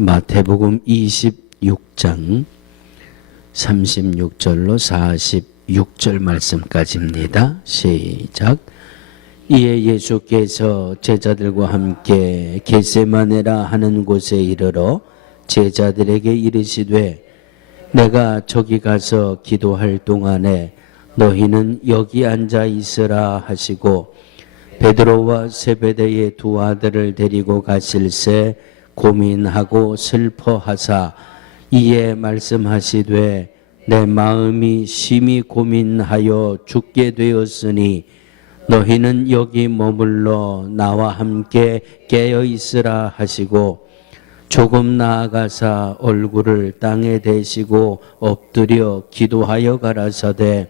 마태복음 26장 36절로 46절 말씀까지입니다. 시작. 이에 예수께서 제자들과 함께 겟세마네라 하는 곳에 이르러 제자들에게 이르시되 내가 저기 가서 기도할 동안에 너희는 여기 앉아 있으라 하시고 베드로와 세베대의 두 아들을 데리고 가실새 고민하고 슬퍼하사 이에 말씀하시되 내 마음이 심히 고민하여 죽게 되었으니 너희는 여기 머물러 나와 함께 깨어 있으라 하시고 조금 나아가사 얼굴을 땅에 대시고 엎드려 기도하여 가라사대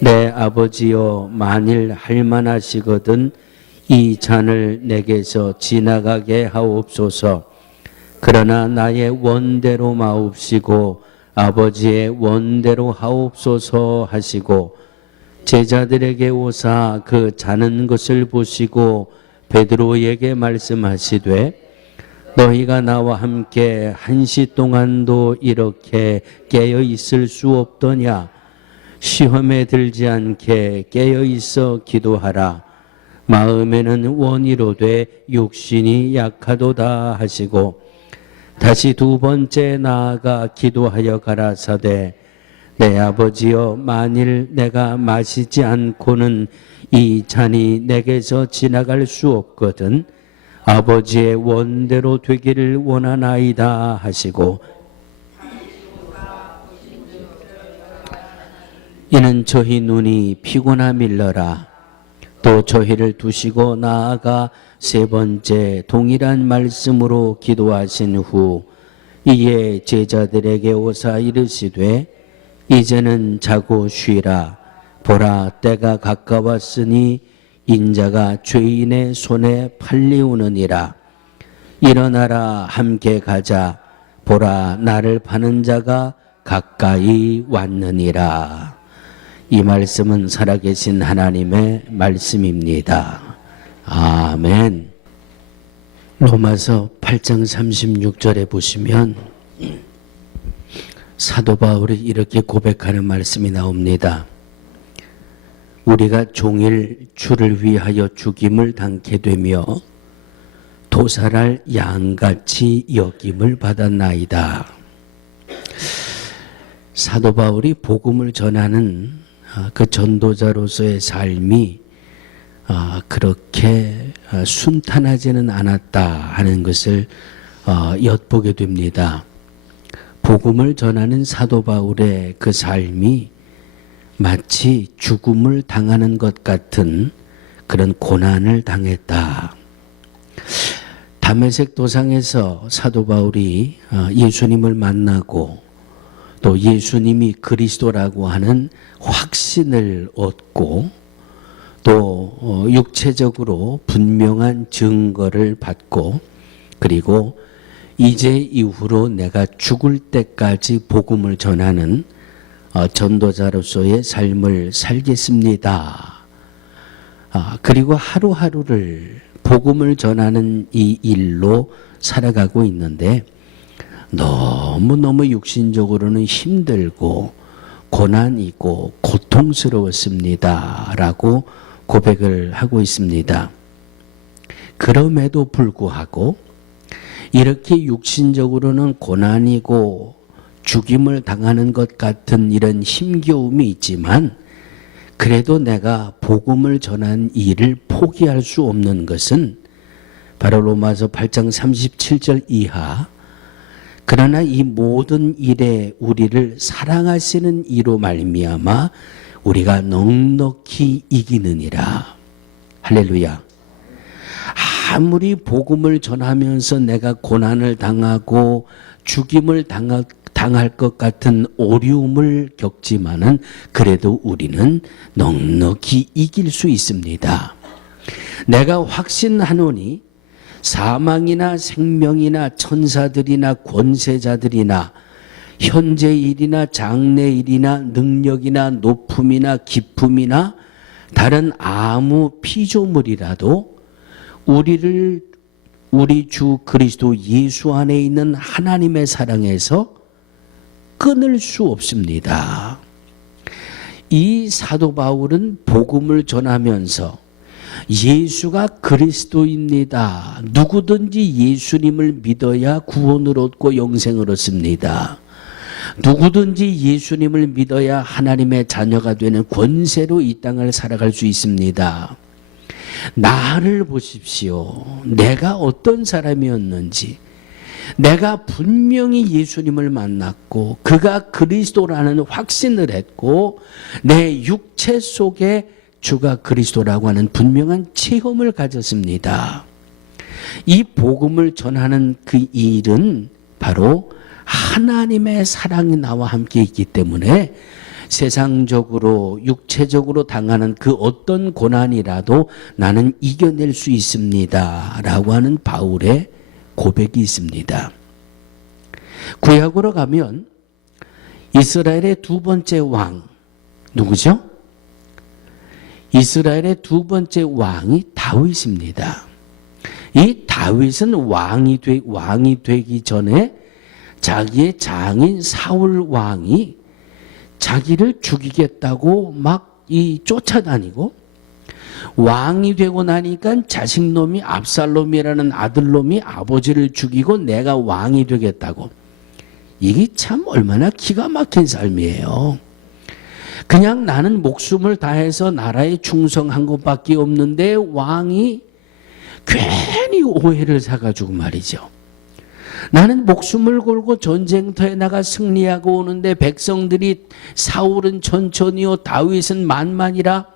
내 아버지여 만일 할만하시거든 이 잔을 내게서 지나가게 하옵소서. 그러나 나의 원대로 마옵시고 아버지의 원대로 하옵소서 하시고 제자들에게 오사 그 자는 것을 보시고 베드로에게 말씀하시되 너희가 나와 함께 1시 동안도 이렇게 깨어 있을 수 없더냐. 시험에 들지 않게 깨어 있어 기도하라. 마음에는 원이로되 육신이 약하도다 하시고 다시 두 번째 나아가 기도하여 가라사대 내 아버지여 만일 내가 마시지 않고는 이 잔이 내게서 지나갈 수 없거든 아버지의 원대로 되기를 원하나이다 하시고 이는 저희 눈이 피곤함일러라. 또 저희를 두시고 나아가 세 번째 동일한 말씀으로 기도하신 후 이에 제자들에게 오사 이르시되 이제는 자고 쉬라. 보라 때가 가까웠으니 인자가 죄인의 손에 팔리우느니라. 일어나라 함께 가자. 보라 나를 파는 자가 가까이 왔느니라. 이 말씀은 살아계신 하나님의 말씀입니다. 아멘. 로마서 8장 36절에 보시면 사도 바울이 이렇게 고백하는 말씀이 나옵니다. 우리가 종일 주를 위하여 죽임을 당케 되며 도살할 양같이 여김을 받았나이다. 사도 바울이 복음을 전하는 그 전도자로서의 삶이 그렇게 순탄하지는 않았다 하는 것을 엿보게 됩니다. 복음을 전하는 사도 바울의 그 삶이 마치 죽음을 당하는 것 같은 그런 고난을 당했다. 다메섹 도상에서 사도 바울이 예수님을 만나고 또 예수님이 그리스도라고 하는 확신을 얻고 또 육체적으로 분명한 증거를 받고 그리고 이제 이후로 내가 죽을 때까지 복음을 전하는 전도자로서의 삶을 살겠습니다. 그리고 하루하루를 복음을 전하는 이 일로 살아가고 있는데 너무너무 육신적으로는 힘들고 고난이고 고통스러웠습니다. 라고 고백을 하고 있습니다. 그럼에도 불구하고 이렇게 육신적으로는 고난이고 죽임을 당하는 것 같은 이런 힘겨움이 있지만 그래도 내가 복음을 전한 일을 포기할 수 없는 것은 바로 로마서 8장 37절 이하 그러나 이 모든 일에 우리를 사랑하시는 이로 말미암아 우리가 넉넉히 이기느니라. 할렐루야. 아무리 복음을 전하면서 내가 고난을 당하고 죽임을 당할 것 같은 어려움을 겪지만은 그래도 우리는 넉넉히 이길 수 있습니다. 내가 확신하노니 사망이나 생명이나 천사들이나 권세자들이나 현재일이나 장래일이나 능력이나 높음이나 기품이나 다른 아무 피조물이라도 우리를 우리 주 그리스도 예수 안에 있는 하나님의 사랑에서 끊을 수 없습니다. 이 사도 바울은 복음을 전하면서 예수가 그리스도입니다. 누구든지 예수님을 믿어야 구원을 얻고 영생을 얻습니다. 누구든지 예수님을 믿어야 하나님의 자녀가 되는 권세로 이 땅을 살아갈 수 있습니다. 나를 보십시오. 내가 어떤 사람이었는지, 내가 분명히 예수님을 만났고 그가 그리스도라는 확신을 했고 내 육체 속에 주가 그리스도라고 하는 분명한 체험을 가졌습니다. 이 복음을 전하는 그 일은 바로 하나님의 사랑이 나와 함께 있기 때문에 세상적으로 육체적으로 당하는 그 어떤 고난이라도 나는 이겨낼 수 있습니다 라고 하는 바울의 고백이 있습니다. 구약으로 가면 이스라엘의 두 번째 왕 누구죠? 이스라엘의 두 번째 왕이 다윗입니다. 이 다윗은 왕이 되기 전에 자기의 장인 사울 왕이 자기를 죽이겠다고 막 쫓아다니고 왕이 되고 나니까 자식놈이 압살롬이라는 아들놈이 아버지를 죽이고 내가 왕이 되겠다고. 이게 참 얼마나 기가 막힌 삶이에요. 그냥 나는 목숨을 다해서 나라에 충성한 것밖에 없는데 왕이 괜히 오해를 사가지고 말이죠. 나는 목숨을 걸고 전쟁터에 나가 승리하고 오는데 백성들이 사울은 천천히요 다윗은 만만이라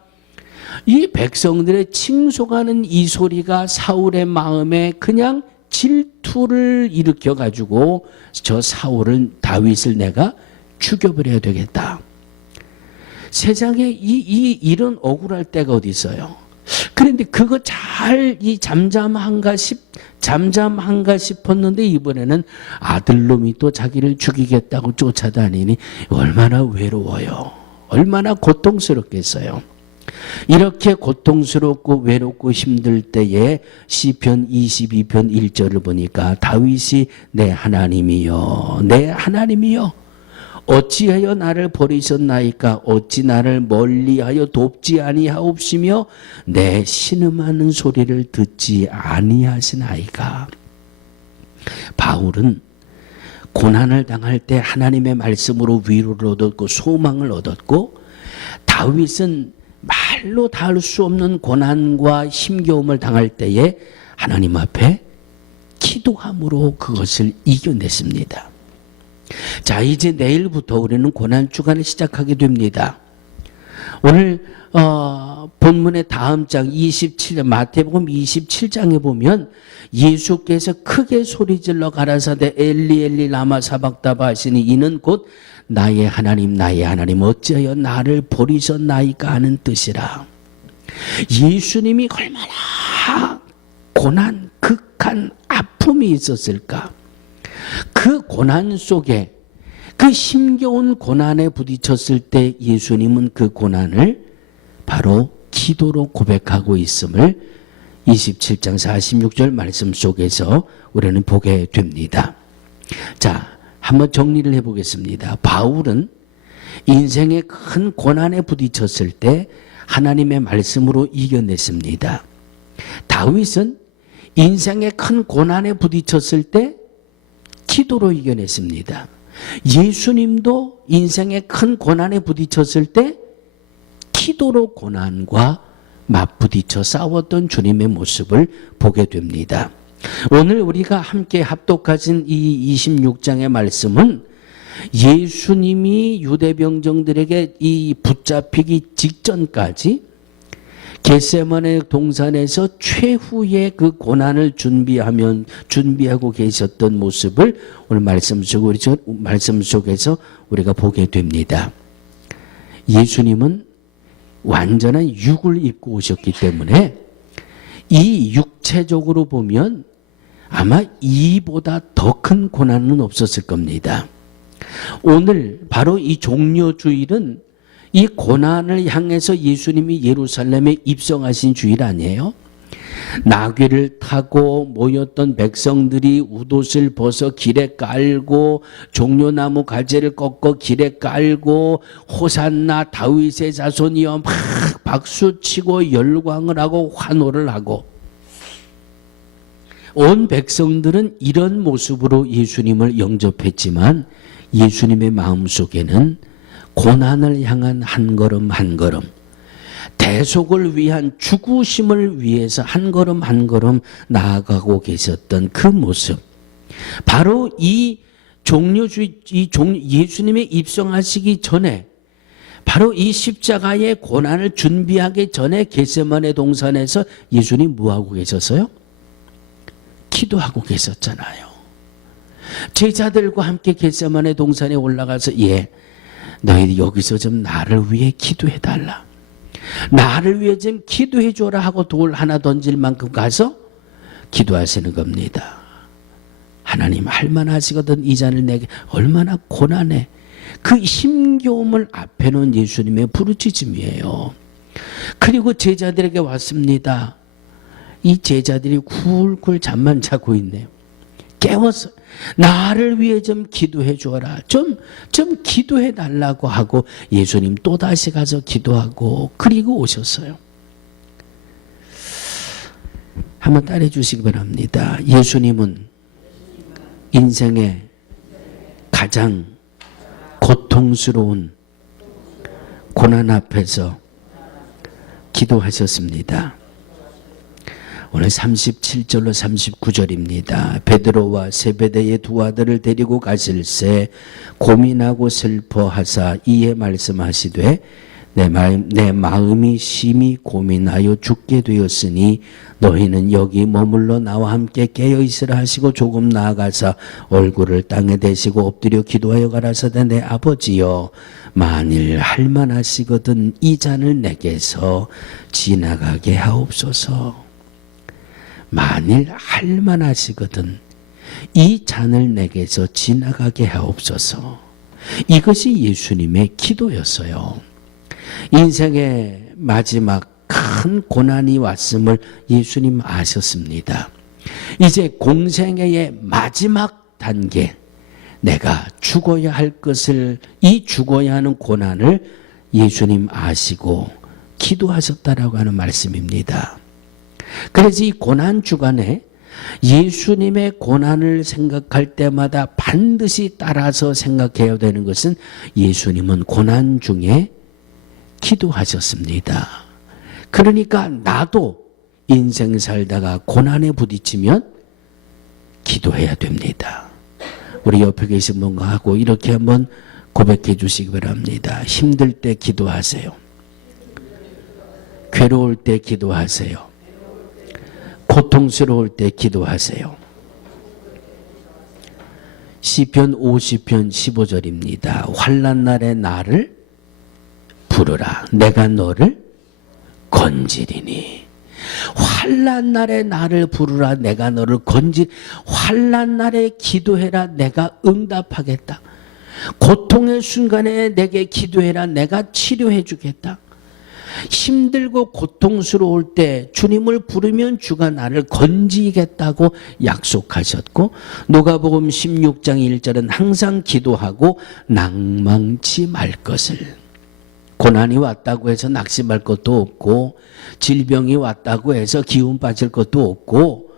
이 백성들의 칭송하는 이 소리가 사울의 마음에 그냥 질투를 일으켜가지고 저 사울은 다윗을 내가 죽여버려야 되겠다. 세상에 이런 억울할 때가 어디 있어요. 그런데 그거 잘 잠잠한가 싶었는데 이번에는 아들놈이 또 자기를 죽이겠다고 쫓아다니니 얼마나 외로워요. 얼마나 고통스럽겠어요. 이렇게 고통스럽고 외롭고 힘들 때에 시편 22편 1절을 보니까 다윗이 내 하나님이여 내 하나님이여 어찌하여 나를 버리셨나이까 어찌 나를 멀리하여 돕지 아니하옵시며 내 신음하는 소리를 듣지 아니하시나이까. 바울은 고난을 당할 때 하나님의 말씀으로 위로를 얻었고 소망을 얻었고 다윗은 말로 닿을 수 없는 고난과 힘겨움을 당할 때에 하나님 앞에 기도함으로 그것을 이겨냈습니다. 자, 이제 내일부터 우리는 고난주간을 시작하게 됩니다. 오늘 본문의 다음 장 27장 마태복음 27장에 보면 예수께서 크게 소리질러 가라사대 엘리 엘리 라마 사박다바 하시니 이는 곧 나의 하나님 어찌하여 나를 버리셨나이까 하는 뜻이라. 예수님이 얼마나 고난 극한 아픔이 있었을까. 그 고난 속에 그 힘겨운 고난에 부딪혔을 때 예수님은 그 고난을 바로 기도로 고백하고 있음을 27장 46절 말씀 속에서 우리는 보게 됩니다. 자, 한번 정리를 해보겠습니다. 바울은 인생의 큰 고난에 부딪혔을 때 하나님의 말씀으로 이겨냈습니다. 다윗은 인생의 큰 고난에 부딪혔을 때 기도로 이겨냈습니다. 예수님도 인생의 큰 고난에 부딪혔을 때 기도로 고난과 맞부딪혀 싸웠던 주님의 모습을 보게 됩니다. 오늘 우리가 함께 합독하신 이 26장의 말씀은 예수님이 유대 병정들에게 이 붙잡히기 직전까지 겟세마네 동산에서 최후의 그 고난을 준비하고 계셨던 모습을 오늘 말씀 속에서 우리가 보게 됩니다. 예수님은 완전한 육을 입고 오셨기 때문에 이 육체적으로 보면 아마 이보다 더 큰 고난은 없었을 겁니다. 오늘 바로 이 종려주일은 이 고난을 향해서 예수님이 예루살렘에 입성하신 주일 아니에요? 나귀를 타고 모였던 백성들이 웃옷을 벗어 길에 깔고 종려나무 가지를 꺾어 길에 깔고 호산나 다윗의 자손이여 막 박수치고 열광을 하고 환호를 하고, 온 백성들은 이런 모습으로 예수님을 영접했지만 예수님의 마음속에는 고난을 향한 한 걸음 한 걸음, 대속을 위한 죽으심을 위해서 한 걸음 한 걸음 나아가고 계셨던 그 모습, 바로 이 예수님의 입성하시기 전에, 바로 이 십자가의 고난을 준비하기 전에 겟세마네 동산에서 예수님 뭐하고 계셨어요? 기도하고 계셨잖아요. 제자들과 함께 겟세마네 동산에 올라가서 너희 여기서 좀 나를 위해 기도해달라, 나를 위해 좀 기도해줘라 하고 돌 하나 던질 만큼 가서 기도하시는 겁니다. 하나님 할만하시거든 이 잔을 내게, 얼마나 고난해. 그 힘겨움을 앞에 놓은 예수님의 부르짖음이에요. 그리고 제자들에게 왔습니다. 이 제자들이 굴굴 잠만 자고 있네요. 깨워서 나를 위해 좀 기도해 주어라, 좀 기도해 달라고 하고 예수님 또다시 가서 기도하고 그리고 오셨어요. 한번 따라해 주시기 바랍니다. 예수님은 인생의 가장 고통스러운 고난 앞에서 기도하셨습니다. 오늘 37절로 39절입니다. 베드로와 세베대의 두 아들을 데리고 가실새 고민하고 슬퍼하사 이에 말씀하시되 내 마음이 심히 고민하여 죽게 되었으니 너희는 여기 머물러 나와 함께 깨어있으라 하시고 조금 나아가사 얼굴을 땅에 대시고 엎드려 기도하여 가라사대 내 아버지여 만일 할만하시거든 이 잔을 내게서 지나가게 하옵소서. 만일 할만하시거든 이 잔을 내게서 지나가게 하옵소서. 이것이 예수님의 기도였어요. 인생의 마지막 큰 고난이 왔음을 예수님 아셨습니다. 이제 공생애의 마지막 단계, 내가 죽어야 할 것을, 이 죽어야 하는 고난을 예수님 아시고 기도하셨다라고 하는 말씀입니다. 그래서 이 고난 주간에 예수님의 고난을 생각할 때마다 반드시 따라서 생각해야 되는 것은 예수님은 고난 중에 기도하셨습니다. 그러니까 나도 인생 살다가 고난에 부딪히면 기도해야 됩니다. 우리 옆에 계신 분과 하고 이렇게 한번 고백해 주시기 바랍니다. 힘들 때 기도하세요. 괴로울 때 기도하세요. 고통스러울 때 기도하세요. 시편 50편 15절입니다. 환난 날에 나를 부르라. 내가 너를 건지리니. 환난 날에 나를 부르라. 내가 너를 환난 날에 기도해라. 내가 응답하겠다. 고통의 순간에 내게 기도해라. 내가 치료해 주겠다. 힘들고 고통스러울 때 주님을 부르면 주가 나를 건지겠다고 약속하셨고, 누가복음 16장 1절은 항상 기도하고 낭망치 말 것을. 고난이 왔다고 해서 낙심할 것도 없고, 질병이 왔다고 해서 기운 빠질 것도 없고,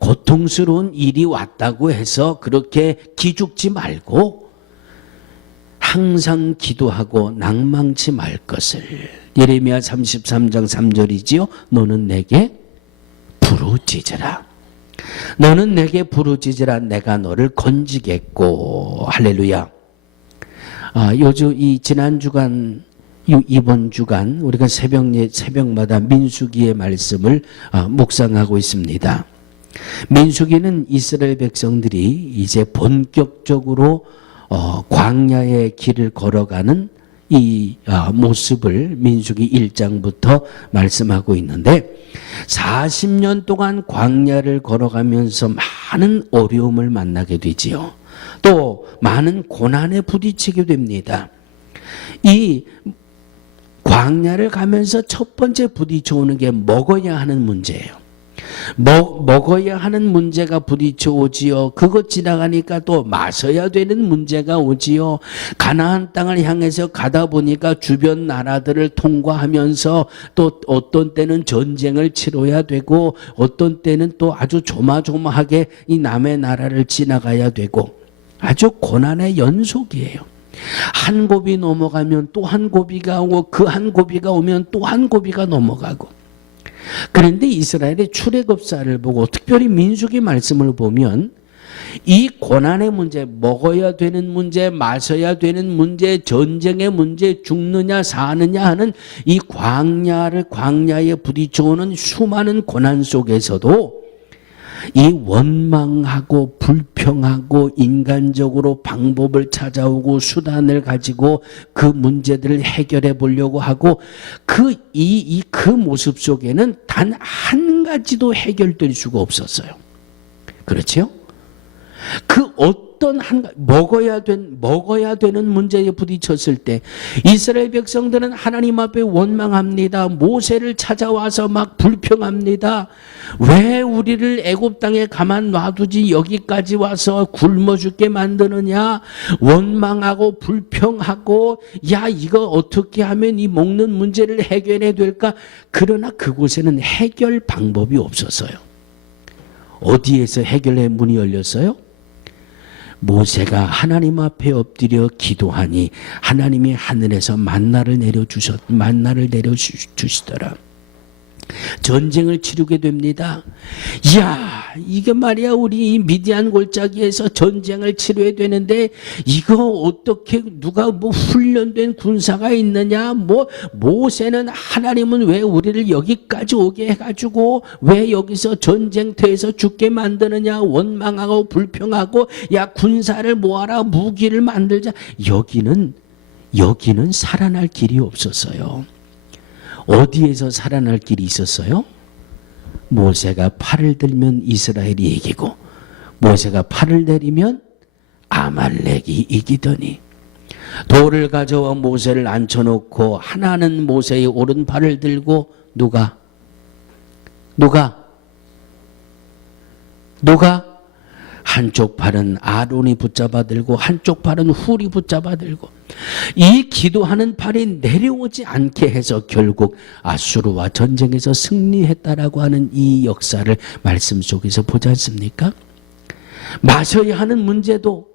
고통스러운 일이 왔다고 해서 그렇게 기죽지 말고 항상 기도하고 낭망치 말 것을. 예레미야 33장 3절이지요. 너는 내게 부르짖으라. 너는 내게 부르짖으라. 내가 너를 건지겠고. 할렐루야. 요즘 지난 주간, 이번 주간 우리가 새벽마다 민수기의 말씀을 묵상하고 있습니다. 민수기는 이스라엘 백성들이 이제 본격적으로 광야의 길을 걸어가는 이 모습을 민수기 1장부터 말씀하고 있는데, 40년 동안 광야를 걸어가면서 많은 어려움을 만나게 되지요. 또 많은 고난에 부딪히게 됩니다. 이 광야를 가면서 첫 번째 부딪혀 오는 게 먹어야 하는 문제예요. 먹어야 하는 문제가 부딪혀 오지요. 그것 지나가니까 또 마셔야 되는 문제가 오지요. 가나안 땅을 향해서 가다 보니까 주변 나라들을 통과하면서 또 어떤 때는 전쟁을 치러야 되고 어떤 때는 또 아주 조마조마하게 이 남의 나라를 지나가야 되고 아주 고난의 연속이에요. 한 고비 넘어가면 또 한 고비가 오고 그 한 고비가 오면 또 한 고비가 넘어가고. 그런데 이스라엘의 출애굽사를 보고 특별히 민수기 말씀을 보면 이 고난의 문제, 먹어야 되는 문제, 마셔야 되는 문제, 전쟁의 문제, 죽느냐 사느냐 하는 이 광야에 부딪혀오는 수많은 고난 속에서도 이 원망하고 불평하고 인간적으로 방법을 찾아오고 수단을 가지고 그 문제들을 해결해 보려고 하고 그 모습 속에는 단 한 가지도 해결될 수가 없었어요. 그렇죠? 그 어떤 먹어야 되는 문제에 부딪혔을 때 이스라엘 백성들은 하나님 앞에 원망합니다. 모세를 찾아와서 막 불평합니다. 왜 우리를 애굽 땅에 가만 놔두지 여기까지 와서 굶어 죽게 만드느냐. 원망하고 불평하고 야 이거 어떻게 하면 이 먹는 문제를 해결해야 될까. 그러나 그곳에는 해결 방법이 없었어요. 어디에서 해결의 문이 열렸어요? 모세가 하나님 앞에 엎드려 기도하니 하나님이 하늘에서 만나를 내려주시더라. 전쟁을 치르게 됩니다. 이야, 이게 말이야 우리 미디안 골짜기에서 전쟁을 치러야 되는데 이거 어떻게 누가 뭐 훈련된 군사가 있느냐? 뭐 모세는 하나님은 왜 우리를 여기까지 오게 해가지고 왜 여기서 전쟁터에서 죽게 만드느냐? 원망하고 불평하고 야 군사를 모아라 무기를 만들자. 여기는 살아날 길이 없었어요. 어디에서 살아날 길이 있었어요? 모세가 팔을 들면 이스라엘이 이기고 모세가 팔을 내리면 아말렉이 이기더니 돌을 가져와 모세를 앉혀놓고 하나는 모세의 오른팔을 들고 누가? 한쪽 팔은 아론이 붙잡아 들고 한쪽 팔은 훌이 붙잡아 들고 이 기도하는 팔이 내려오지 않게 해서 결국 아수르와 전쟁에서 승리했다라고 하는 이 역사를 말씀 속에서 보지 않습니까? 마셔야 하는 문제도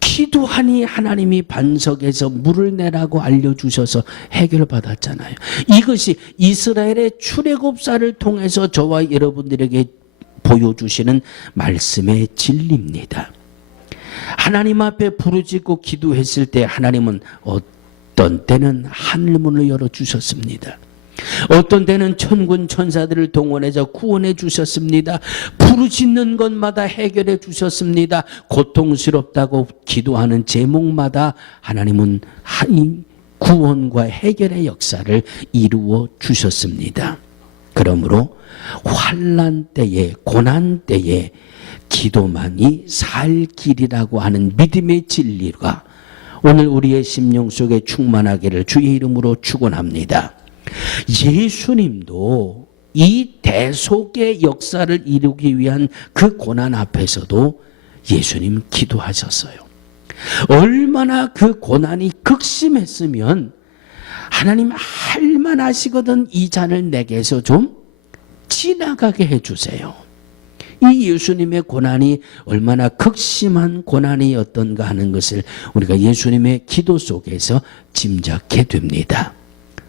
기도하니 하나님이 반석에서 물을 내라고 알려주셔서 해결받았잖아요. 이것이 이스라엘의 출애굽사를 통해서 저와 여러분들에게 보여주시는 말씀의 진리입니다. 하나님 앞에 부르짖고 기도했을 때 하나님은 어떤 때는 하늘문을 열어주셨습니다. 어떤 때는 천군 천사들을 동원해서 구원해 주셨습니다. 부르짖는 것마다 해결해 주셨습니다. 고통스럽다고 기도하는 제목마다 하나님은 구원과 해결의 역사를 이루어 주셨습니다. 그러므로 환난 때에 고난 때에 기도만이 살 길이라고 하는 믿음의 진리가 오늘 우리의 심령 속에 충만하기를 주의 이름으로 축원합니다. 예수님도 이 대속의 역사를 이루기 위한 그 고난 앞에서도 예수님 기도하셨어요. 얼마나 그 고난이 극심했으면 하나님 할만하시거든 이 잔을 내게서 좀 지나가게 해주세요. 이 예수님의 고난이 얼마나 극심한 고난이었던가 하는 것을 우리가 예수님의 기도 속에서 짐작해 됩니다.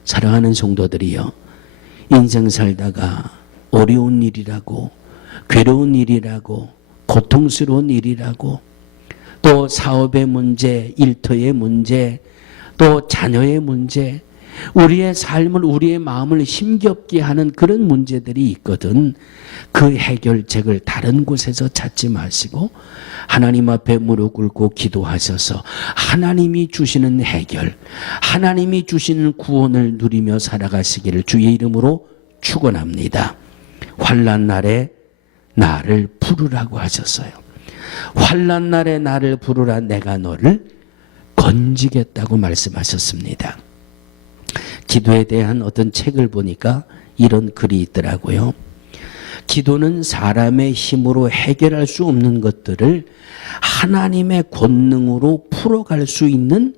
사랑하는 성도들이요, 인생 살다가 어려운 일이라고 괴로운 일이라고 고통스러운 일이라고 또 사업의 문제, 일터의 문제, 또 자녀의 문제, 우리의 삶을 우리의 마음을 힘겹게 하는 그런 문제들이 있거든. 그 해결책을 다른 곳에서 찾지 마시고 하나님 앞에 무릎 꿇고 기도하셔서 하나님이 주시는 해결, 하나님이 주시는 구원을 누리며 살아가시기를 주의 이름으로 축원합니다. 환난 날에 나를 부르라고 하셨어요. 환난 날에 나를 부르라 내가 너를 건지겠다고 말씀하셨습니다. 기도에 대한 어떤 책을 보니까 이런 글이 있더라고요. 기도는 사람의 힘으로 해결할 수 없는 것들을 하나님의 권능으로 풀어갈 수 있는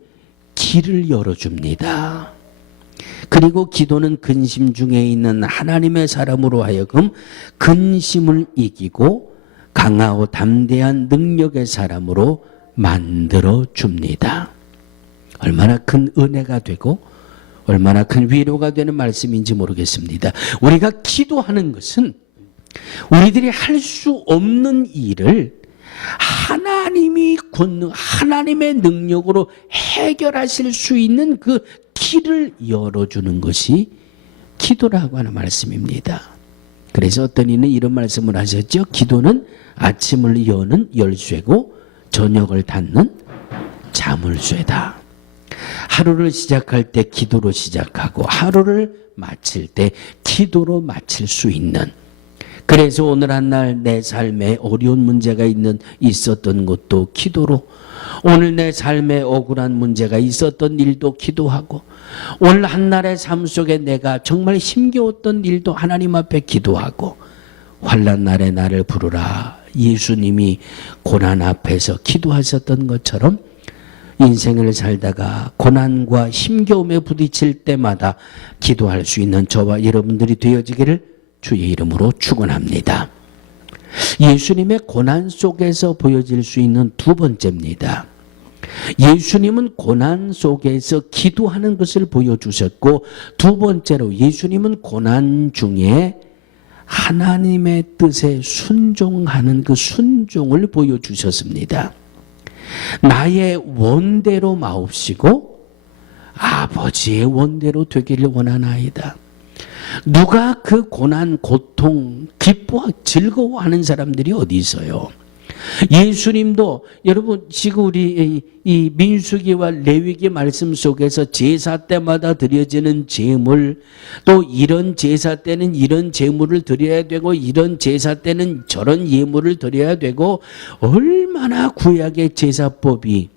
길을 열어줍니다. 그리고 기도는 근심 중에 있는 하나님의 사람으로 하여금 근심을 이기고 강하고 담대한 능력의 사람으로 만들어 줍니다. 얼마나 큰 은혜가 되고 얼마나 큰 위로가 되는 말씀인지 모르겠습니다. 우리가 기도하는 것은 우리들이 할 수 없는 일을 하나님이 권능, 하나님의 능력으로 해결하실 수 있는 그 길을 열어주는 것이 기도라고 하는 말씀입니다. 그래서 어떤 이는 이런 말씀을 하셨죠. 기도는 아침을 여는 열쇠고 저녁을 닫는 자물쇠다. 하루를 시작할 때 기도로 시작하고 하루를 마칠 때 기도로 마칠 수 있는, 그래서 오늘 한 날 내 삶에 어려운 문제가 있었던 것도 기도로, 오늘 내 삶에 억울한 문제가 있었던 일도 기도하고, 오늘 한날의 삶 속에 내가 정말 힘겨웠던 일도 하나님 앞에 기도하고, 환난 날에 나를 부르라 예수님이 고난 앞에서 기도하셨던 것처럼 인생을 살다가 고난과 힘겨움에 부딪힐 때마다 기도할 수 있는 저와 여러분들이 되어지기를 주의 이름으로 축원합니다. 예수님의 고난 속에서 보여질 수 있는 두 번째입니다. 예수님은 고난 속에서 기도하는 것을 보여주셨고, 두 번째로 예수님은 고난 중에 하나님의 뜻에 순종하는 그 순종을 보여주셨습니다. 나의 원대로 마옵시고 아버지의 원대로 되기를 원하나이다. 누가 그 고난, 고통, 기뻐, 즐거워하는 사람들이 어디 있어요? 예수님도, 여러분 지금 우리 이 민수기와 레위기 말씀 속에서 제사 때마다 드려지는 제물, 또 이런 제사 때는 이런 제물을 드려야 되고 이런 제사 때는 저런 예물을 드려야 되고, 얼마나 구약의 제사법이,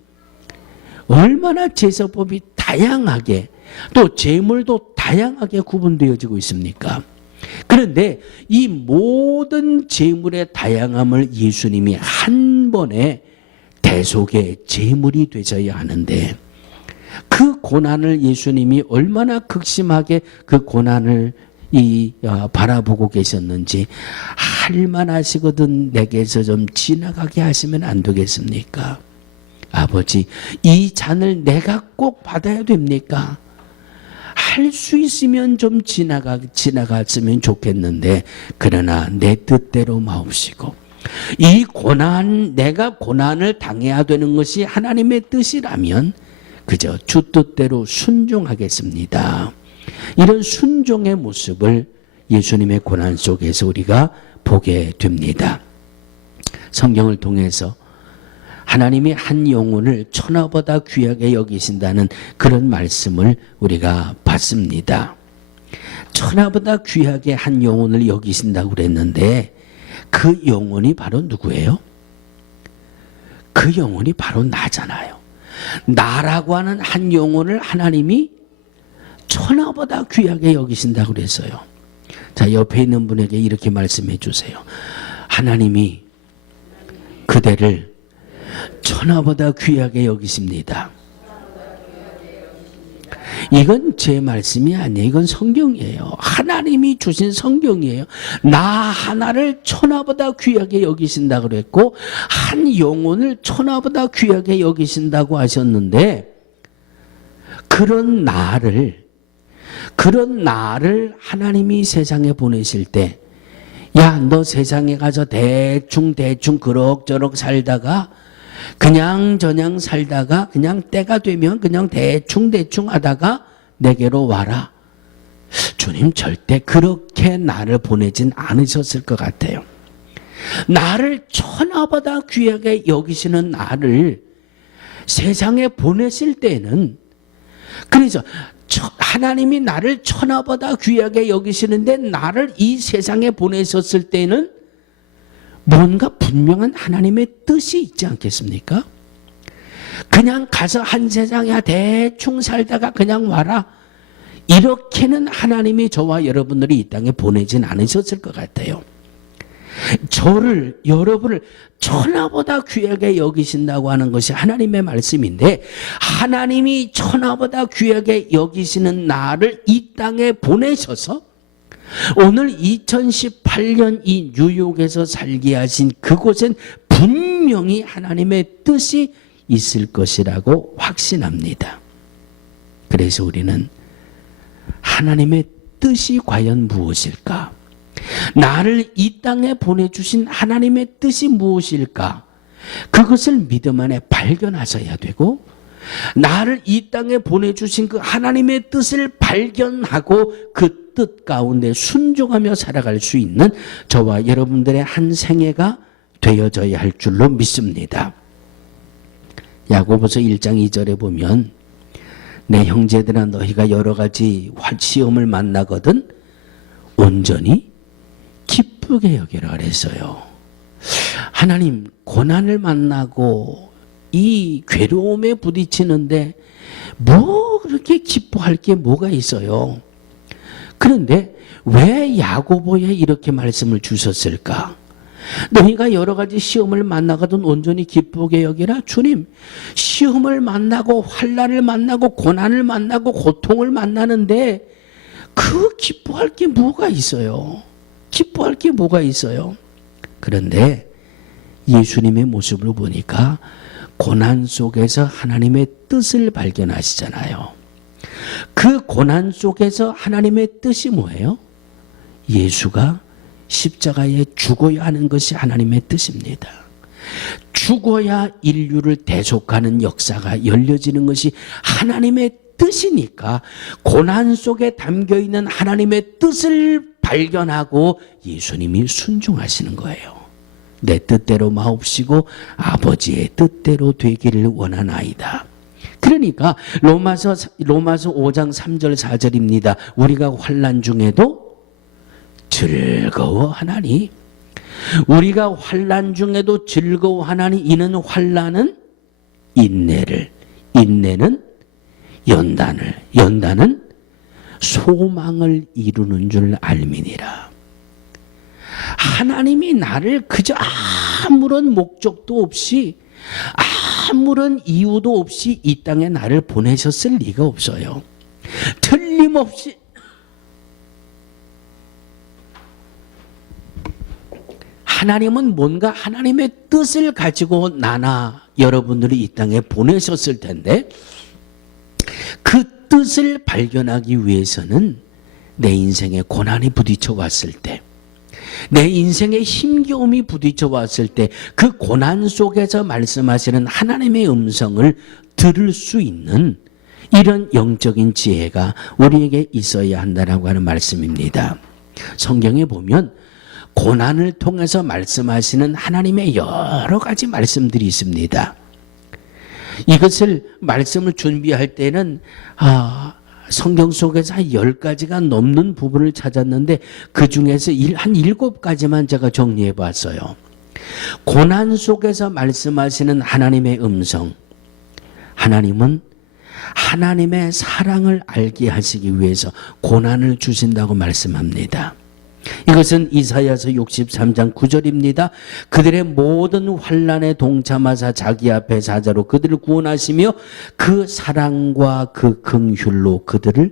얼마나 제사법이 다양하게, 또 제물도 다양하게 구분되어지고 있습니까? 그런데 이 모든 제물의 다양함을 예수님이 한 번에 대속의 제물이 되셔야 하는데, 그 고난을 예수님이 얼마나 극심하게 그 고난을 바라보고 계셨는지, 할만하시거든 내게서 좀 지나가게 하시면 안 되겠습니까? 아버지, 이 잔을 내가 꼭 받아야 됩니까? 할 수 있으면 좀 지나갔으면 좋겠는데, 그러나 내 뜻대로 마옵시고, 이 고난, 내가 고난을 당해야 되는 것이 하나님의 뜻이라면 그저 주 뜻대로 순종하겠습니다. 이런 순종의 모습을 예수님의 고난 속에서 우리가 보게 됩니다. 성경을 통해서 하나님이 한 영혼을 천하보다 귀하게 여기신다는 그런 말씀을 우리가 봤습니다. 천하보다 귀하게 한 영혼을 여기신다고 그랬는데, 그 영혼이 바로 누구예요? 그 영혼이 바로 나잖아요. 나라고 하는 한 영혼을 하나님이 천하보다 귀하게 여기신다고 그랬어요. 자, 옆에 있는 분에게 이렇게 말씀해 주세요. 하나님이 그대를 천하보다 귀하게 여기십니다. 이건 제 말씀이 아니에요. 이건 성경이에요. 하나님이 주신 성경이에요. 나 하나를 천하보다 귀하게 여기신다고 그랬고, 한 영혼을 천하보다 귀하게 여기신다고 하셨는데, 그런 나를 하나님이 세상에 보내실 때, 야, 너 세상에 가서 대충 그럭저럭 살다가, 그냥 저냥 살다가 그냥 때가 되면 그냥 대충 하다가 내게로 와라. 주님 절대 그렇게 나를 보내진 않으셨을 것 같아요. 나를 천하보다 귀하게 여기시는 나를 세상에 보내실 때는, 그래서 하나님이 나를 천하보다 귀하게 여기시는데 나를 이 세상에 보내셨을 때는 뭔가 분명한 하나님의 뜻이 있지 않겠습니까? 그냥 가서 한 세상에 대충 살다가 그냥 와라. 이렇게는 하나님이 저와 여러분들이 이 땅에 보내진 않으셨을 것 같아요. 저를, 여러분을 천하보다 귀하게 여기신다고 하는 것이 하나님의 말씀인데, 하나님이 천하보다 귀하게 여기시는 나를 이 땅에 보내셔서 오늘 2018년 이 뉴욕에서 살게 하신 그곳엔 분명히 하나님의 뜻이 있을 것이라고 확신합니다. 그래서 우리는 하나님의 뜻이 과연 무엇일까? 나를 이 땅에 보내주신 하나님의 뜻이 무엇일까? 그것을 믿음 안에 발견하셔야 되고, 나를 이 땅에 보내주신 그 하나님의 뜻을 발견하고 그 뜻 가운데 순종하며 살아갈 수 있는 저와 여러분들의 한 생애가 되어져야 할 줄로 믿습니다. 야고보서 1장 2절에 보면, 내 형제들아 너희가 여러 가지 시험을 만나거든 온전히 기쁘게 여기라 그랬어요. 하나님, 고난을 만나고 이 괴로움에 부딪히는데 뭐 그렇게 기뻐할 게 뭐가 있어요? 그런데 왜 야고보에 이렇게 말씀을 주셨을까? 너희가 여러 가지 시험을 만나거든 온전히 기쁘게 여기라. 주님, 시험을 만나고 환난을 만나고 고난을 만나고 고통을 만나는데 그 기뻐할 게 뭐가 있어요? 기뻐할 게 뭐가 있어요? 그런데 예수님의 모습을 보니까 고난 속에서 하나님의 뜻을 발견하시잖아요. 그 고난 속에서 하나님의 뜻이 뭐예요? 예수가 십자가에 죽어야 하는 것이 하나님의 뜻입니다. 죽어야 인류를 대속하는 역사가 열려지는 것이 하나님의 뜻이니까 고난 속에 담겨있는 하나님의 뜻을 발견하고 예수님이 순종하시는 거예요. 내 뜻대로 마옵시고 아버지의 뜻대로 되기를 원하나이다. 그러니까 로마서 5장 3절 4절입니다. 우리가 환난 중에도 즐거워하나니, 우리가 환난 중에도 즐거워하나니, 이는 환난은 인내를, 인내는 연단을, 연단은 소망을 이루는 줄 알미니라. 하나님이 나를 그저 아무런 목적도 없이 아무런 이유도 없이 이 땅에 나를 보내셨을 리가 없어요. 틀림없이 하나님은 뭔가 하나님의 뜻을 가지고 나나 여러분들이 이 땅에 보내셨을 텐데, 그 뜻을 발견하기 위해서는 내 인생에 고난이 부딪혀 왔을 때, 내 인생에 힘겨움이 부딪혀 왔을 때 그 고난 속에서 말씀하시는 하나님의 음성을 들을 수 있는 이런 영적인 지혜가 우리에게 있어야 한다라고 하는 말씀입니다. 성경에 보면 고난을 통해서 말씀하시는 하나님의 여러 가지 말씀들이 있습니다. 이것을 말씀을 준비할 때는 성경 속에서 한 10가지가 넘는 부분을 찾았는데 그 중에서 한 7가지만 제가 정리해 봤어요. 고난 속에서 말씀하시는 하나님의 음성. 하나님은 하나님의 사랑을 알게 하시기 위해서 고난을 주신다고 말씀합니다. 이것은 이사야서 63장 9절입니다. 그들의 모든 환난에 동참하사 자기 앞에 사자로 그들을 구원하시며 그 사랑과 그 긍휼로 그들을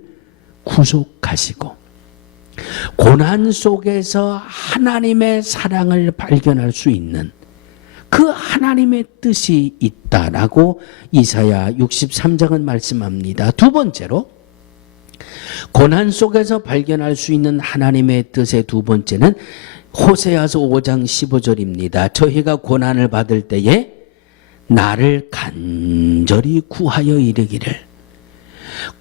구속하시고, 고난 속에서 하나님의 사랑을 발견할 수 있는 그 하나님의 뜻이 있다라고 이사야 63장은 말씀합니다. 두 번째로, 고난 속에서 발견할 수 있는 하나님의 뜻의 두 번째는 호세아서 5장 15절입니다. 저희가 고난을 받을 때에 나를 간절히 구하여 이르기를.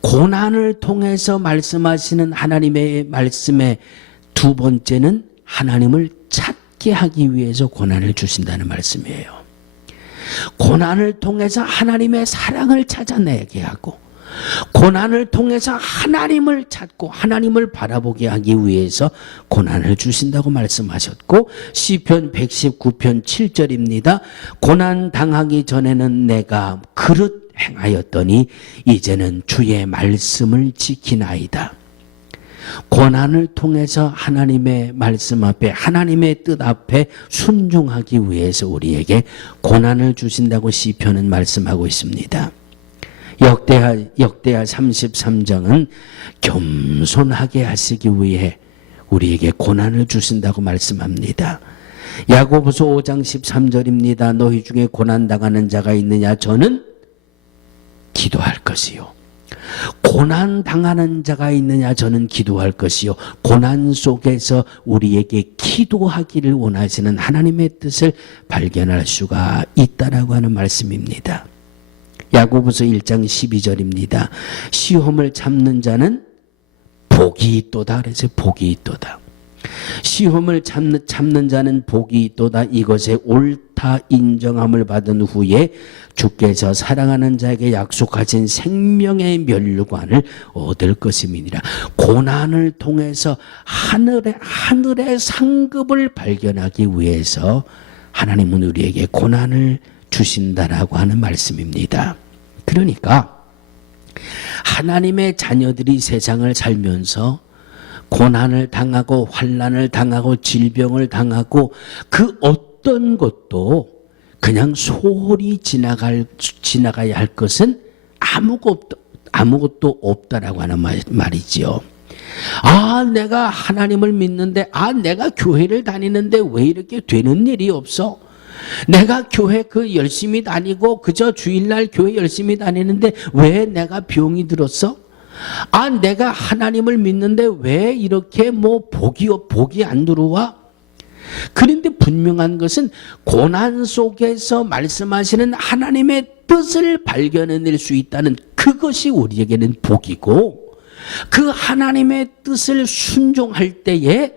고난을 통해서 말씀하시는 하나님의 말씀의 두 번째는 하나님을 찾게 하기 위해서 고난을 주신다는 말씀이에요. 고난을 통해서 하나님의 사랑을 찾아내게 하고, 고난을 통해서 하나님을 찾고 하나님을 바라보게 하기 위해서 고난을 주신다고 말씀하셨고, 시편 119편 7절입니다. 고난 당하기 전에는 내가 그릇 행하였더니 이제는 주의 말씀을 지키나이다. 고난을 통해서 하나님의 말씀 앞에, 하나님의 뜻 앞에 순종하기 위해서 우리에게 고난을 주신다고 시편은 말씀하고 있습니다. 역대하 33장은 겸손하게 하시기 위해 우리에게 고난을 주신다고 말씀합니다. 야고보서 5장 13절입니다. 너희 중에 고난당하는 자가 있느냐? 저는 기도할 것이요. 고난당하는 자가 있느냐? 저는 기도할 것이요. 고난 속에서 우리에게 기도하기를 원하시는 하나님의 뜻을 발견할 수가 있다라고 하는 말씀입니다. 야고보서 1장 12절입니다. 시험을 참는 자는 복이 있도다. 그래서 복이 있도다. 시험을 참는 자는 복이 있도다. 이것에 옳다 인정함을 받은 후에 주께서 사랑하는 자에게 약속하신 생명의 멸류관을 얻을 것임이니라. 고난을 통해서 하늘의 상급을 발견하기 위해서 하나님은 우리에게 고난을 주신다라고 하는 말씀입니다. 그러니까 하나님의 자녀들이 세상을 살면서 고난을 당하고 환난을 당하고 질병을 당하고 그 어떤 것도 그냥 소홀히 지나가야 할 것은 아무것도 없다라고 하는 말이지요. 내가 하나님을 믿는데, 내가 교회를 다니는데 왜 이렇게 되는 일이 없어? 내가 교회 열심히 다니고 그저 주일날 교회 열심히 다니는데 왜 내가 병이 들었어? 내가 하나님을 믿는데 왜 이렇게 복이 안 들어와? 그런데 분명한 것은 고난 속에서 말씀하시는 하나님의 뜻을 발견해낼 수 있다는 그것이 우리에게는 복이고, 그 하나님의 뜻을 순종할 때에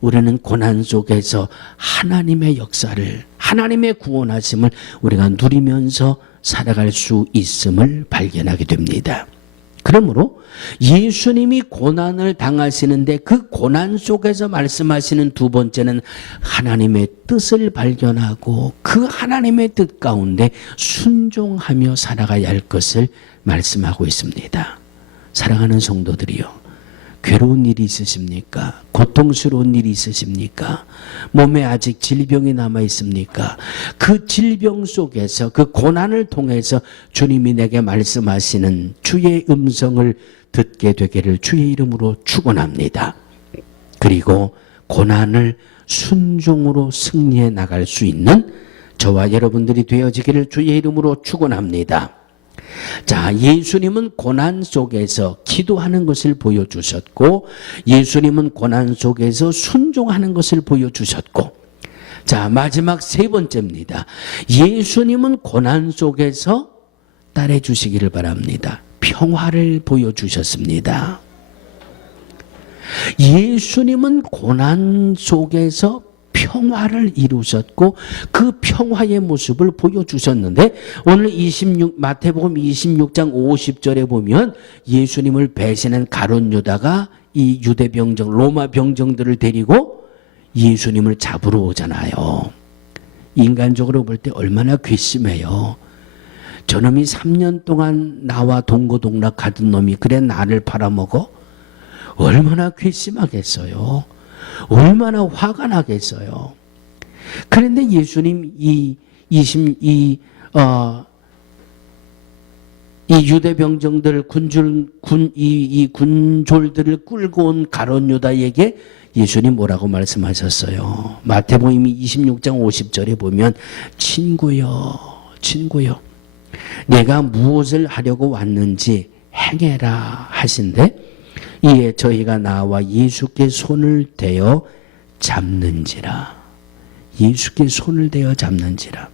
우리는 고난 속에서 하나님의 역사를, 하나님의 구원하심을 우리가 누리면서 살아갈 수 있음을 발견하게 됩니다. 그러므로 예수님이 고난을 당하시는데 그 고난 속에서 말씀하시는 두 번째는 하나님의 뜻을 발견하고 그 하나님의 뜻 가운데 순종하며 살아가야 할 것을 말씀하고 있습니다. 사랑하는 성도들이요, 괴로운 일이 있으십니까? 고통스러운 일이 있으십니까? 몸에 아직 질병이 남아 있습니까? 그 질병 속에서, 그 고난을 통해서 주님이 내게 말씀하시는 주의 음성을 듣게 되기를 주의 이름으로 축원합니다. 그리고 고난을 순종으로 승리해 나갈 수 있는 저와 여러분들이 되어지기를 주의 이름으로 축원합니다. 자, 예수님은 고난 속에서 기도하는 것을 보여주셨고, 예수님은 고난 속에서 순종하는 것을 보여주셨고, 자, 마지막 세 번째입니다. 예수님은 고난 속에서 따르해 주시기를 바랍니다. 평화를 보여주셨습니다. 예수님은 고난 속에서 평화를 이루셨고 그 평화의 모습을 보여주셨는데, 오늘 마태복음 26장 50절에 보면 예수님을 배신한 가룟 유다가 이 유대 병정, 로마 병정들을 데리고 예수님을 잡으러 오잖아요. 인간적으로 볼 때 얼마나 괘씸해요. 저놈이 3년 동안 나와 동고동락 하던 놈이 그래 나를 팔아먹어? 얼마나 괘씸하겠어요. 얼마나 화가 나겠어요. 그런데 예수님 이 유대 병정들 군졸들을 끌고 온 가룟 유다에게 예수님 뭐라고 말씀하셨어요? 마태복음 26장 50절에 보면 친구여 내가 무엇을 하려고 왔는지 행해라 하신대, 이에 저희가 나와 예수께 손을 대어 잡는지라. 예수께 손을 대어 잡는지라.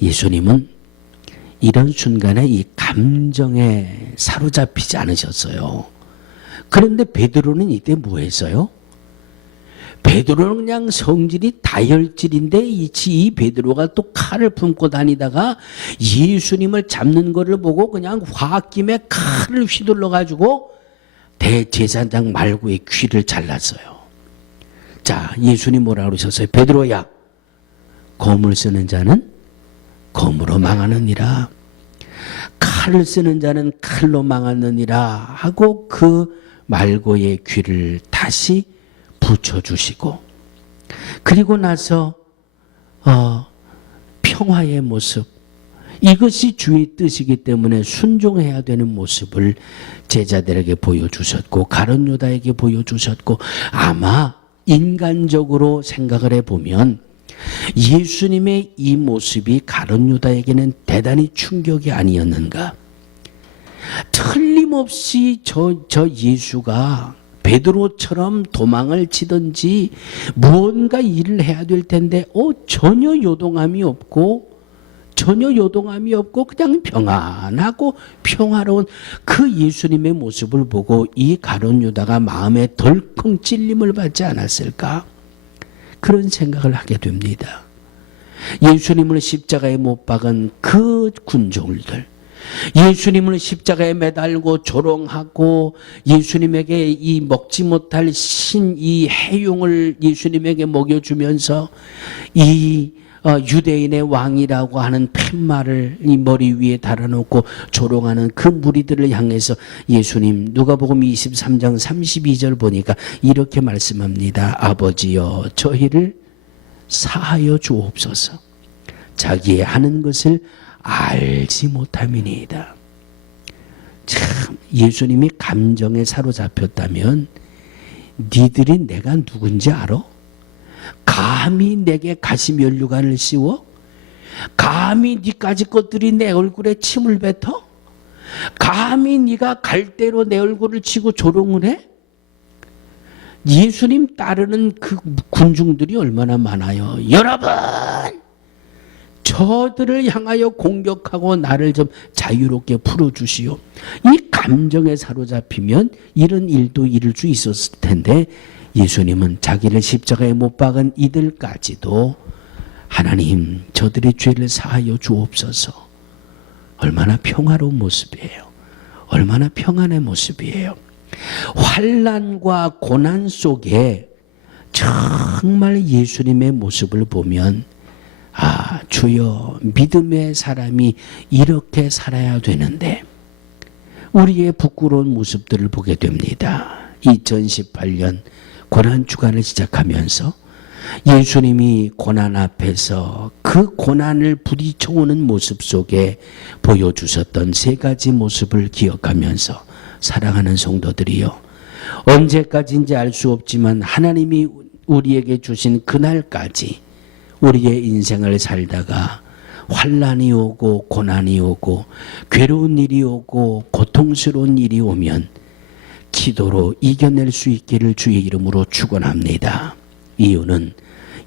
예수님은 이런 순간에 이 감정에 사로잡히지 않으셨어요. 그런데 베드로는 이때 뭐 했어요? 베드로는 그냥 성질이 다혈질인데 이 베드로가 또 칼을 품고 다니다가 예수님을 잡는 것을 보고 그냥 홧김에 칼을 휘둘러 가지고 대제사장 말구의 귀를 잘랐어요. 자, 예수님 뭐라 그러셨어요? 베드로야, 검을 쓰는 자는 검으로 망하느니라. 칼을 쓰는 자는 칼로 망하느니라 하고 그 말고의 귀를 다시 붙여주시고, 그리고 나서 평화의 모습, 이것이 주의 뜻이기 때문에 순종해야 되는 모습을 제자들에게 보여주셨고 가룟 유다에게 보여주셨고, 아마 인간적으로 생각을 해보면 예수님의 이 모습이 가룟 유다에게는 대단히 충격이 아니었는가. 틀림없이 저 예수가 베드로처럼 도망을 치든지 무언가 일을 해야 될 텐데 전혀 요동함이 없고 그냥 평안하고 평화로운 그 예수님의 모습을 보고 이 가룟 유다가 마음에 덜컹 찔림을 받지 않았을까? 그런 생각을 하게 됩니다. 예수님을 십자가에 못 박은 그 군중들, 예수님을 십자가에 매달고 조롱하고 예수님에게 이 먹지 못할 이 해용을 예수님에게 먹여주면서 이 유대인의 왕이라고 하는 팻말을 이 머리 위에 달아놓고 조롱하는 그 무리들을 향해서 예수님, 누가복음 23장 32절 보니까 이렇게 말씀합니다. 아버지여, 저희를 사하여 주옵소서. 자기의 하는 것을 알지 못함이니이다. 참, 예수님이 감정에 사로잡혔다면 니들이 내가 누군지 알아? 감히 내게 가시면류관을 씌워? 감히 니까지 것들이 내 얼굴에 침을 뱉어? 감히 네가 갈대로 내 얼굴을 치고 조롱을 해? 예수님 따르는 그 군중들이 얼마나 많아요. 여러분, 저들을 향하여 공격하고 나를 좀 자유롭게 풀어주시오. 이 감정에 사로잡히면 이런 일도 이룰 수 있었을 텐데 예수님은 자기를 십자가에 못 박은 이들까지도 하나님, 저들의 죄를 사하여 주옵소서. 얼마나 평화로운 모습이에요. 얼마나 평안의 모습이에요. 환난과 고난 속에 정말 예수님의 모습을 보면 주여, 믿음의 사람이 이렇게 살아야 되는데 우리의 부끄러운 모습들을 보게 됩니다. 2018년 고난 주간을 시작하면서 예수님이 고난 앞에서 그 고난을 부딪혀오는 모습 속에 보여주셨던 세 가지 모습을 기억하면서, 사랑하는 성도들이요, 언제까지인지 알 수 없지만 하나님이 우리에게 주신 그날까지 우리의 인생을 살다가 환난이 오고 고난이 오고 괴로운 일이 오고 고통스러운 일이 오면 기도로 이겨낼 수 있기를 주의 이름으로 축원합니다. 이유는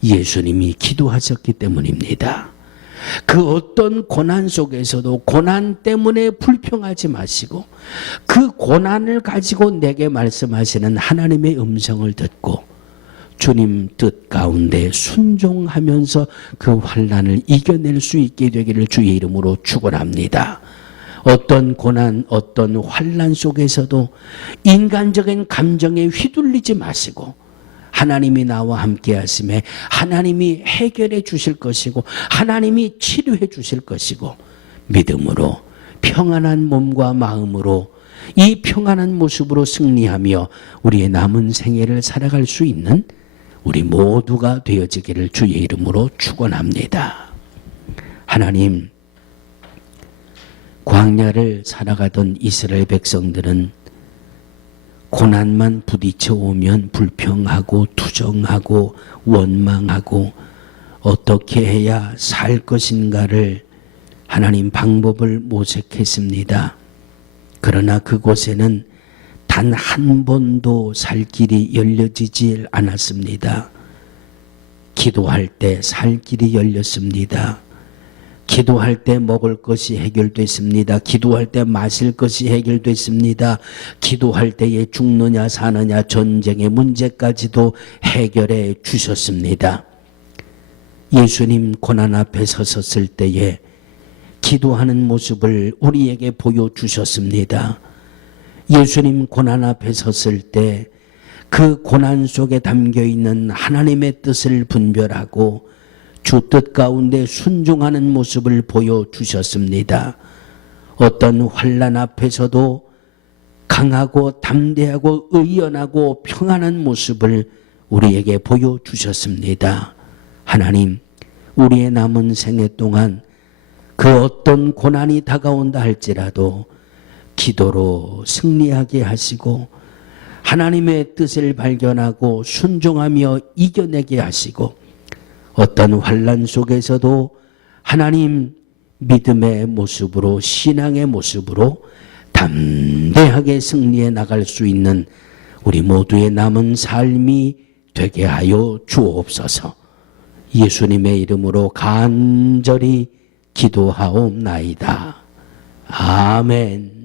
예수님이 기도하셨기 때문입니다. 그 어떤 고난 속에서도 고난 때문에 불평하지 마시고 그 고난을 가지고 내게 말씀하시는 하나님의 음성을 듣고 주님 뜻 가운데 순종하면서 그 환난을 이겨낼 수 있게 되기를 주의 이름으로 축원합니다. 어떤 고난, 어떤 환난 속에서도 인간적인 감정에 휘둘리지 마시고 하나님이 나와 함께 하심에 하나님이 해결해 주실 것이고 하나님이 치료해 주실 것이고 믿음으로 평안한 몸과 마음으로 이 평안한 모습으로 승리하며 우리의 남은 생애를 살아갈 수 있는 우리 모두가 되어지기를 주의 이름으로 축원합니다. 하나님, 광야를 살아가던 이스라엘 백성들은 고난만 부딪혀 오면 불평하고 투정하고 원망하고 어떻게 해야 살 것인가를 하나님 방법을 모색했습니다. 그러나 그곳에는 단 한 번도 살 길이 열려지질 않았습니다. 기도할 때 살 길이 열렸습니다. 기도할 때 먹을 것이 해결됐습니다. 기도할 때 마실 것이 해결됐습니다. 기도할 때에 죽느냐 사느냐 전쟁의 문제까지도 해결해 주셨습니다. 예수님 고난 앞에 서섰을 때에 기도하는 모습을 우리에게 보여주셨습니다. 예수님 고난 앞에 섰을 때 그 고난 속에 담겨있는 하나님의 뜻을 분별하고 주 뜻 가운데 순종하는 모습을 보여주셨습니다. 어떤 환난 앞에서도 강하고 담대하고 의연하고 평안한 모습을 우리에게 보여주셨습니다. 하나님, 우리의 남은 생애 동안 그 어떤 고난이 다가온다 할지라도 기도로 승리하게 하시고 하나님의 뜻을 발견하고 순종하며 이겨내게 하시고 어떤 환난 속에서도 하나님 믿음의 모습으로 신앙의 모습으로 담대하게 승리해 나갈 수 있는 우리 모두의 남은 삶이 되게 하여 주옵소서. 예수님의 이름으로 간절히 기도하옵나이다. 아멘.